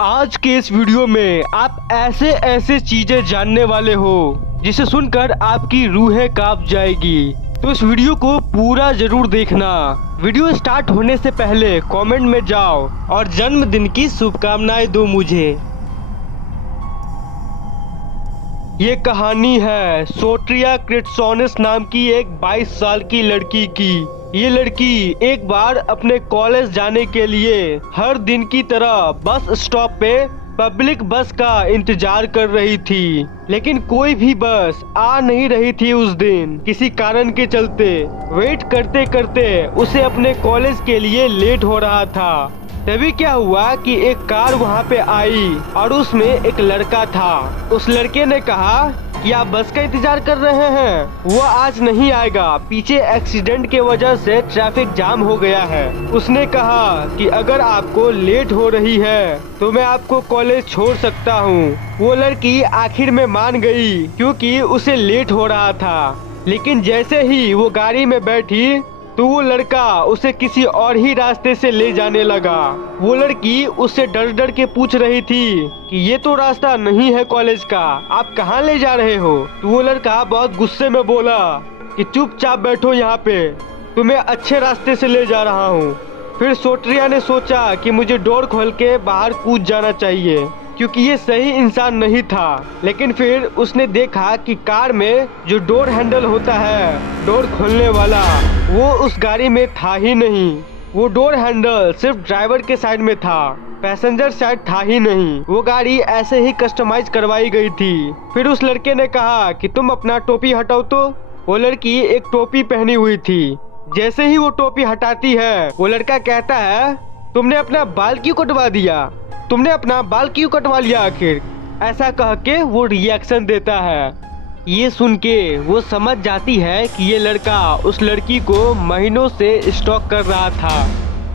आज के इस वीडियो में आप ऐसे ऐसे चीजें जानने वाले हो जिसे सुनकर आपकी रूहें कांप जाएगी। तो इस वीडियो को पूरा जरूर देखना। वीडियो स्टार्ट होने से पहले कमेंट में जाओ और जन्मदिन की शुभकामनाएं दो मुझे। ये कहानी है सोट्रिया क्रिट्सोनिस नाम की एक 22 साल की लड़की की। ये लड़की एक बार अपने कॉलेज जाने के लिए हर दिन की तरह बस स्टॉप पे पब्लिक बस का इंतजार कर रही थी, लेकिन कोई भी बस आ नहीं रही थी। उस दिन किसी कारण के चलते वेट करते करते उसे अपने कॉलेज के लिए लेट हो रहा था। तभी क्या हुआ कि एक कार वहाँ पे आई और उसमें एक लड़का था। उस लड़के ने कहा कि आप बस का इंतजार कर रहे हैं, वो आज नहीं आएगा, पीछे एक्सीडेंट के वजह से ट्रैफिक जाम हो गया है। उसने कहा कि अगर आपको लेट हो रही है तो मैं आपको कॉलेज छोड़ सकता हूँ। वो लड़की आखिर में मान गई क्योंकि उसे लेट हो रहा था। लेकिन जैसे ही वो गाड़ी में बैठी तो वो लड़का उसे किसी और ही रास्ते से ले जाने लगा। वो लड़की उससे डर डर के पूछ रही थी कि ये तो रास्ता नहीं है कॉलेज का, आप कहाँ ले जा रहे हो। तो वो लड़का बहुत गुस्से में बोला कि चुपचाप बैठो यहाँ पे, तुम्हें अच्छे रास्ते से ले जा रहा हूँ। फिर सोट्रिया ने सोचा कि मुझे डोर खोल के बाहर कूद जाना चाहिए क्योंकि ये सही इंसान नहीं था। लेकिन फिर उसने देखा कि कार में जो डोर हैंडल होता है, डोर खोलने वाला, वो उस गाड़ी में था ही नहीं। वो डोर हैंडल सिर्फ ड्राइवर के साइड में था, पैसेंजर साइड था ही नहीं। वो गाड़ी ऐसे ही कस्टमाइज करवाई गई थी। फिर उस लड़के ने कहा कि तुम अपना टोपी हटाओ। तो वो लड़की एक टोपी पहनी हुई थी। जैसे ही वो टोपी हटाती है, वो लड़का कहता है तुमने अपना बाल क्यों कटवा दिया, तुमने अपना बाल क्यों कटवा लिया आखिर। ऐसा कह के वो रिएक्शन देता है। ये सुन के वो समझ जाती है कि ये लड़का उस लड़की को महीनों से स्टॉक कर रहा था,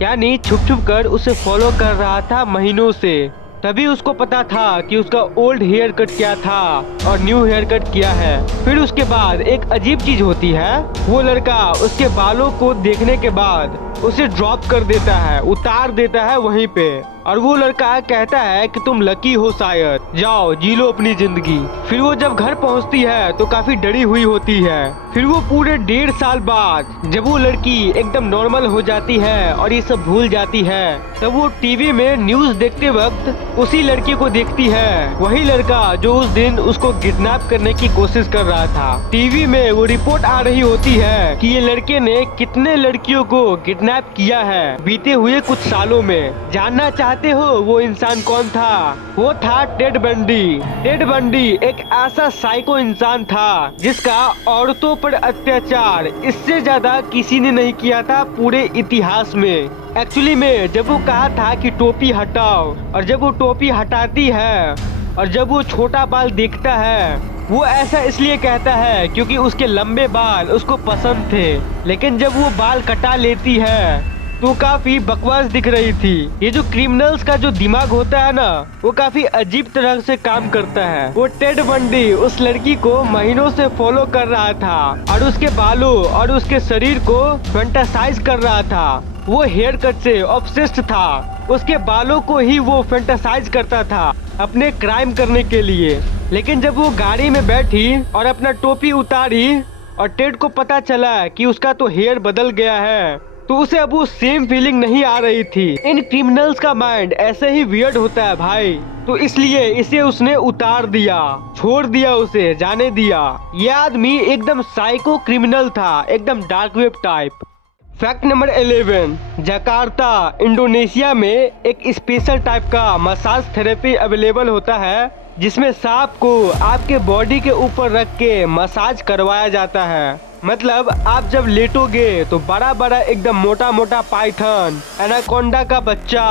यानी छुप छुप कर उसे फॉलो कर रहा था महीनों से। तभी उसको पता था कि उसका ओल्ड हेयर कट क्या था और न्यू हेयर कट क्या है। फिर उसके बाद एक अजीब चीज होती है, वो लड़का उसके बालों को देखने के बाद उसे ड्रॉप कर देता है, उतार देता है वहीं पे। और वो लड़का कहता है कि तुम लकी हो शायद, जाओ जी लो अपनी जिंदगी। फिर वो जब घर पहुंचती है तो काफी डरी हुई होती है। फिर वो पूरे 1.5 साल बाद जब वो लड़की एकदम नॉर्मल हो जाती है और ये सब भूल जाती है, तब वो टीवी में न्यूज देखते वक्त उसी लड़की को देखती है, वही लड़का जो उस दिन उसको किडनैप करने की कोशिश कर रहा था। टीवी में वो रिपोर्ट आ रही होती है कि ये लड़के ने कितने लड़कियों को किडनैप किया है बीते हुए कुछ सालों में। जानना चाहते हो वो इंसान कौन था? वो था टेड बंडी। टेड बंडी एक ऐसा साइको इंसान था जिसका औरतों पर अत्याचार इससे ज्यादा किसी ने नहीं किया था पूरे इतिहास में। एक्चुअली में जब वो कहा था कि टोपी हटाओ, और जब वो टोपी हटाती है और जब वो छोटा बाल देखता है, वो ऐसा इसलिए कहता है क्योंकि उसके लंबे बाल उसको पसंद थे। लेकिन जब वो बाल कटा लेती है तो काफी बकवास दिख रही थी। ये जो क्रिमिनल्स का जो दिमाग होता है ना, वो काफी अजीब तरह से काम करता है। वो टेड बंडी उस लड़की को महीनों से फॉलो कर रहा था और उसके बालों और उसके शरीर को फैंटासाइज कर रहा था। वो हेयर कट से ऑब्सेस्ड था, उसके बालों को ही वो फैंटासाइज करता था अपने क्राइम करने के लिए। लेकिन जब वो गाड़ी में बैठी और अपना टोपी उतारी और टेड को पता चला कि उसका तो हेयर बदल गया है, तो उसे अब वो सेम फीलिंग नहीं आ रही थी। इन क्रिमिनल्स का माइंड ऐसे ही वियर्ड होता है भाई, तो इसलिए इसे उसने उतार दिया, छोड़ दिया, उसे जाने दिया। ये आदमी एकदम साइको क्रिमिनल था, एकदम dark web type. Fact number 11, Jakarta Indonesia में एक स्पेशल टाइप का मसाज थेरेपी अवेलेबल होता है जिसमें सांप को आपके बॉडी के ऊपर रख के मसाज करवाया जाता है। मतलब आप जब लेटोगे तो बड़ा बड़ा एकदम मोटा मोटा पाइथन, एनाकोंडा का बच्चा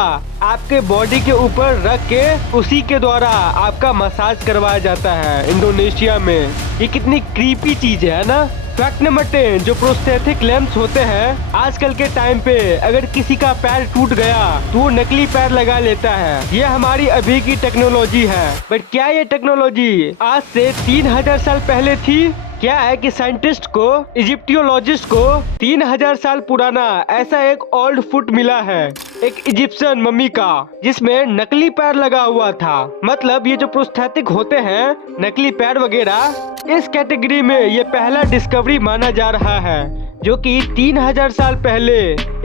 आपके बॉडी के ऊपर रख के उसी के द्वारा आपका मसाज करवाया जाता है इंडोनेशिया में। ये कितनी क्रीपी चीज है ना। फैक्ट नंबर 10, जो प्रोस्थेटिक लेंस होते हैं आजकल के टाइम पे अगर किसी का पैर टूट गया तो वो नकली पैर लगा लेता है। ये हमारी अभी की टेक्नोलॉजी है, बट क्या ये टेक्नोलॉजी आज से 3000 साल पहले थी? क्या है कि साइंटिस्ट को, इजिप्टियोलॉजिस्ट को 3000 साल पुराना ऐसा एक ओल्ड फुट मिला है, एक इजिप्शियन मम्मी का, जिसमें नकली पैर लगा हुआ था। मतलब ये जो प्रोस्थेटिक होते हैं, नकली पैर वगैरह, इस कैटेगरी में ये पहला डिस्कवरी माना जा रहा है, जो कि 3000 साल पहले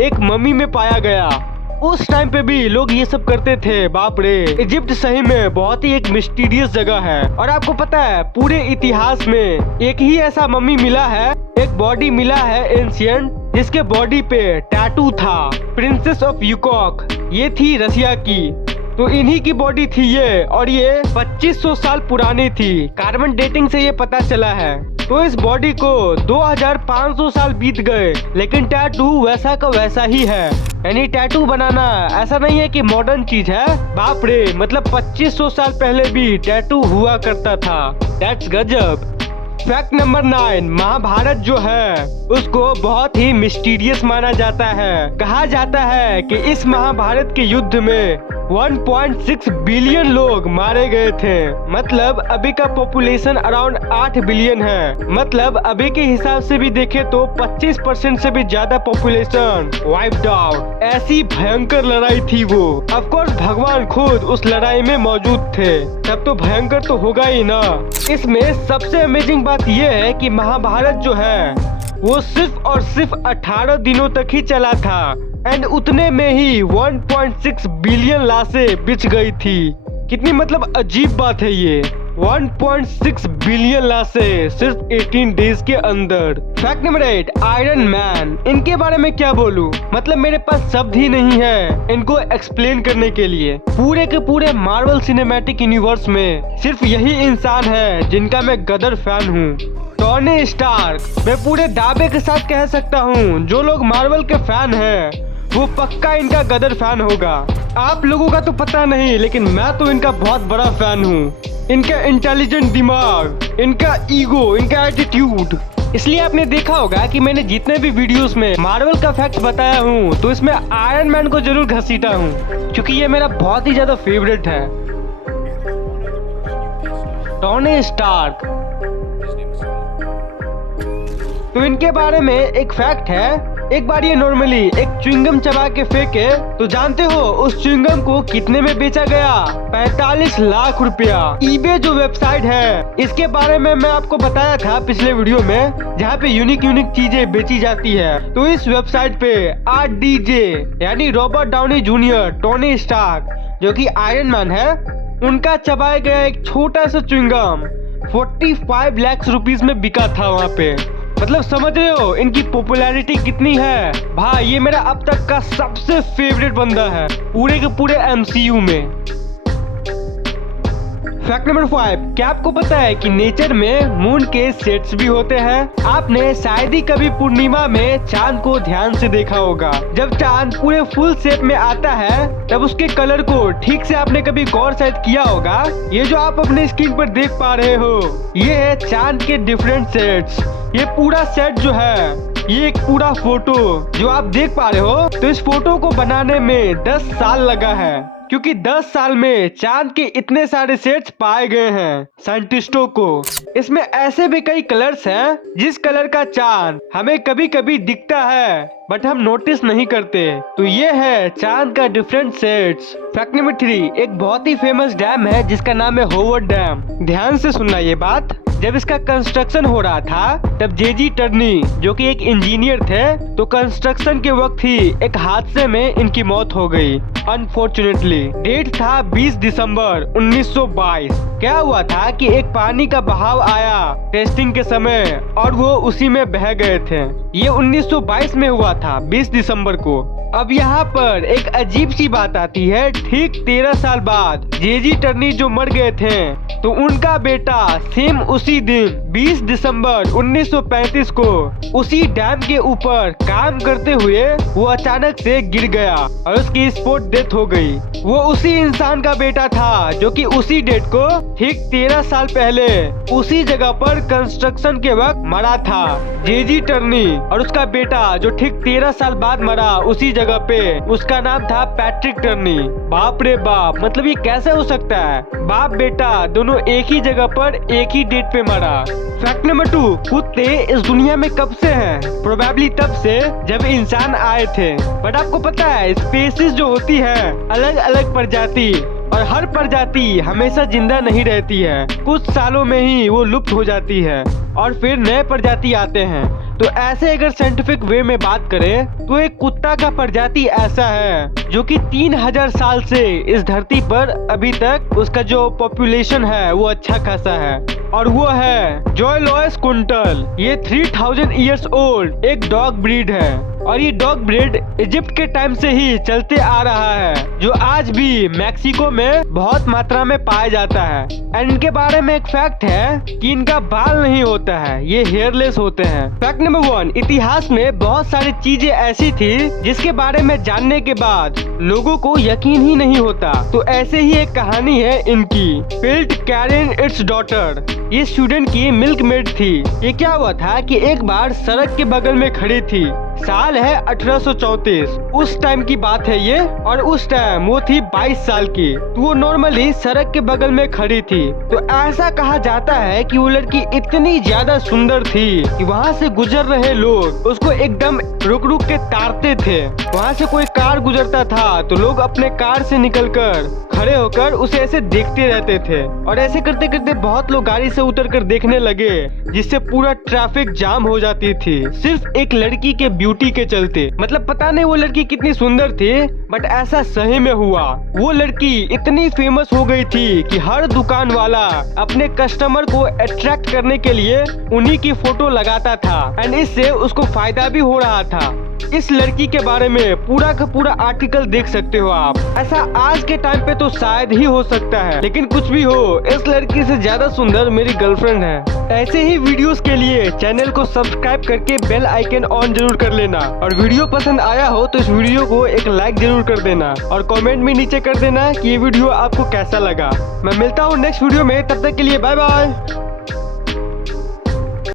एक मम्मी में पाया गया। उस टाइम पे भी लोग ये सब करते थे। बाप रे, इजिप्ट सही में बहुत ही एक मिस्टीरियस जगह है। और आपको पता है पूरे इतिहास में एक ही ऐसा मम्मी मिला है, एक बॉडी मिला है एंशिएंट, जिसके बॉडी पे टैटू था, प्रिंसेस ऑफ यूकॉक। ये थी रसिया की, तो इन्हीं की बॉडी थी ये, और ये 2500 साल पुरानी थी। कार्बन डेटिंग से ये पता चला है। तो इस बॉडी को 2500 साल बीत गए, लेकिन टैटू वैसा का वैसा ही है। यानी टैटू बनाना ऐसा नहीं है कि मॉडर्न चीज है। बाप रे, मतलब 2500 साल पहले भी टैटू हुआ करता था। दैट्स गजब। फैक्ट नंबर 9, महाभारत जो है उसको बहुत ही मिस्टीरियस माना जाता है। कहा जाता है कि इस महाभारत के युद्ध में 1.6 बिलियन लोग मारे गए थे। मतलब अभी का पॉपुलेशन अराउंड 8 बिलियन है। मतलब अभी के हिसाब से भी देखे तो 25% से भी ज्यादा पॉपुलेशन वाइप्ड आउट। ऐसी भयंकर लड़ाई थी वो। ऑफ कोर्स भगवान खुद उस लड़ाई में मौजूद थे, तब तो भयंकर तो होगा ही ना। इसमें सबसे अमेजिंग बात यह है कि महाभारत जो है वो सिर्फ और सिर्फ 18 दिनों तक ही चला था, एंड उतने में ही 1.6 बिलियन लाशें बिछ गई थी। कितनी मतलब अजीब बात है ये, 1.6 बिलियन लाशें सिर्फ 18 डेज के अंदर। Fact number 8, iron man. इनके बारे में क्या बोलूं, मतलब मेरे पास शब्द ही नहीं है इनको एक्सप्लेन करने के लिए। पूरे के पूरे मार्वल सिनेमैटिक यूनिवर्स में सिर्फ यही इंसान है जिनका मैं गदर फैन हूँ, टोनी स्टार्क। मैं पूरे दावे के साथ कह सकता हूँ जो लोग मार्वल के फैन हैं वो पक्का इनका गदर फैन होगा। आप लोगों का तो पता नहीं, लेकिन मैं तो इनका बहुत बड़ा फैन हूँ। इनका इंटेलिजेंट दिमाग, इनका ईगो, इनका एटीट्यूड। इसलिए आपने देखा होगा कि मैंने जितने भी वीडियोस में मार्वल का फैक्ट बताया हूँ तो इसमें आयरन मैन को जरूर घसीटा हूँ, क्योंकि ये मेरा बहुत ही ज्यादा फेवरेट है। Tony Stark. तो इनके बारे में एक फैक्ट है, एक बार ये नॉर्मली एक च्युइंगम चबा के फेंके तो जानते हो उस च्युइंगम को कितने में बेचा गया? 45 लाख रुपया। ईबे जो वेबसाइट है इसके बारे में मैं आपको बताया था पिछले वीडियो में, जहाँ पे यूनिक चीजें बेची जाती है। तो इस वेबसाइट पे RDJ यानी Robert Downey junior, Tony Stark जो कि आयरन मैन है, उनका चबाया गया एक छोटा सा च्युइंगम 45 लाख रुपीज में बिका था वहाँ पे। मतलब समझ रहे हो इनकी पॉपुलैरिटी कितनी है। भाई ये मेरा अब तक का सबसे फेवरेट बंदा है पूरे के पूरे MCU में। फैक्ट नंबर 5, क्या आपको पता है कि नेचर में मून के सेट्स भी होते हैं? आपने शायद ही कभी पूर्णिमा में चांद को ध्यान से देखा होगा। जब चांद पूरे फुल शेप में आता है तब उसके कलर को ठीक से आपने कभी गौर शायद किया होगा। ये जो आप अपने स्क्रीन पर देख पा रहे हो ये है चांद के डिफरेंट सेट्स। ये पूरा सेट जो है ये एक पूरा फोटो जो आप देख पा रहे हो, तो इस फोटो को बनाने में 10 साल लगा है, क्योंकि 10 साल में चांद के इतने सारे सेट्स पाए गए हैं साइंटिस्टों को। इसमें ऐसे भी कई कलर्स हैं जिस कलर का चांद हमें कभी कभी दिखता है बट हम नोटिस नहीं करते। तो ये है चांद का डिफरेंट सेट्स। फैक्ट नंबर 3, एक बहुत ही फेमस डैम है जिसका नाम है होवर्ड डैम। ध्यान से सुनना ये बात। जब इसका कंस्ट्रक्शन हो रहा था तब JG टर्नी जो कि एक इंजीनियर थे, तो कंस्ट्रक्शन के वक्त ही एक हादसे में इनकी मौत हो गई अनफॉर्चुनेटली। डेट था 20 दिसंबर 1922। क्या हुआ था कि एक पानी का बहाव आया टेस्टिंग के समय और वो उसी में बह गए थे। ये 1922 में हुआ था 20 दिसंबर को। अब यहाँ पर एक अजीब सी बात आती है। ठीक 13 साल बाद JG टर्नी जो मर गए थे तो उनका बेटा सेम उसी दिन 20 दिसंबर 1935 को उसी डैम के ऊपर काम करते हुए वो अचानक से गिर गया और उसकी स्पॉट डेथ हो गई। वो उसी इंसान का बेटा था जो कि उसी डेट को ठीक 13 साल पहले उसी जगह पर कंस्ट्रक्शन के वक्त मरा था जेजी टर्नी, और उसका बेटा जो ठीक 13 साल बाद मरा उसी जगह पे, उसका नाम था पैट्रिक टर्नी। बाप रे बाप, मतलब ये कैसे हो सकता है? बाप बेटा दोनों एक ही जगह पर एक ही डेट पे मरा। फैक्ट नंबर 2, कुत्ते इस दुनिया में कब से हैं? प्रोबेबली तब से जब इंसान आए थे। बट आपको पता है स्पीशीज जो होती है अलग अलग प्रजाति, और हर प्रजाति हमेशा जिंदा नहीं रहती है, कुछ सालों में ही वो लुप्त हो जाती है और फिर नए प्रजाति आते हैं। तो ऐसे अगर साइंटिफिक वे में बात करें तो एक कुत्ता का प्रजाति ऐसा है जो कि 3000 साल से इस धरती पर अभी तक उसका जो पॉपुलेशन है वो अच्छा खासा है, और वो है जोइलोइस कुंटल। ये 3000 इयर्स ओल्ड एक डॉग ब्रीड है, और ये डॉग ब्रीड इजिप्ट के टाइम से ही चलते आ रहा है, जो आज भी मैक्सिको में बहुत मात्रा में पाया जाता है। एंड इनके बारे में एक फैक्ट है कि इनका बाल नहीं होता है, ये हेयरलेस होते हैं। फैक्ट नंबर 1, इतिहास में बहुत सारी चीजें ऐसी थी जिसके बारे में जानने के बाद लोगों को यकीन ही नहीं होता। तो ऐसे ही एक कहानी है इनकी, फिल्ड कैरिन इट्स डॉटर। ये स्वीडन की मिल्क मेड थी। ये क्या हुआ था कि एक बार सड़क के बगल में खड़ी थी, साल है 1834, उस टाइम की बात है ये, और उस टाइम वो थी 22 साल की। तो वो नॉर्मली सड़क के बगल में खड़ी थी। तो ऐसा कहा जाता है कि वो लड़की इतनी ज्यादा सुंदर थी कि वहाँ से गुजर रहे लोग उसको एकदम रुक रुक के ताड़ते थे। वहाँ से कोई कार गुजरता था तो लोग अपने कार से निकलकर खड़े होकर उसे ऐसे देखते रहते थे, और ऐसे करते करते बहुत लोग गाड़ी से उतरकर देखने लगे, जिससे पूरा ट्रैफिक जाम हो जाती थी सिर्फ एक लड़की के ब्यूटी के चलते। मतलब पता नहीं वो लड़की कितनी सुंदर थी, बट ऐसा सही में हुआ। वो लड़की इतनी फेमस हो गई थी कि हर दुकान वाला अपने कस्टमर को अट्रैक्ट करने के लिए उन्हीं की फोटो लगाता था, एंड इससे उसको फायदा भी हो रहा था। इस लड़की के बारे में पूरा का पूरा आर्टिकल देख सकते हो आप। ऐसा आज के टाइम पे तो शायद ही हो सकता है, लेकिन कुछ भी हो, इस लड़की से ज्यादा सुंदर मेरी गर्लफ्रेंड है। ऐसे ही वीडियोस के लिए चैनल को सब्सक्राइब करके बेल आइकन ऑन जरूर कर लेना, और वीडियो पसंद आया हो तो इस वीडियो को एक लाइक जरूर कर देना, और कमेंट में नीचे कर देना कि ये वीडियो आपको कैसा लगा। मैं मिलता हूँ नेक्स्ट वीडियो में, तब तक के लिए बाय बाय।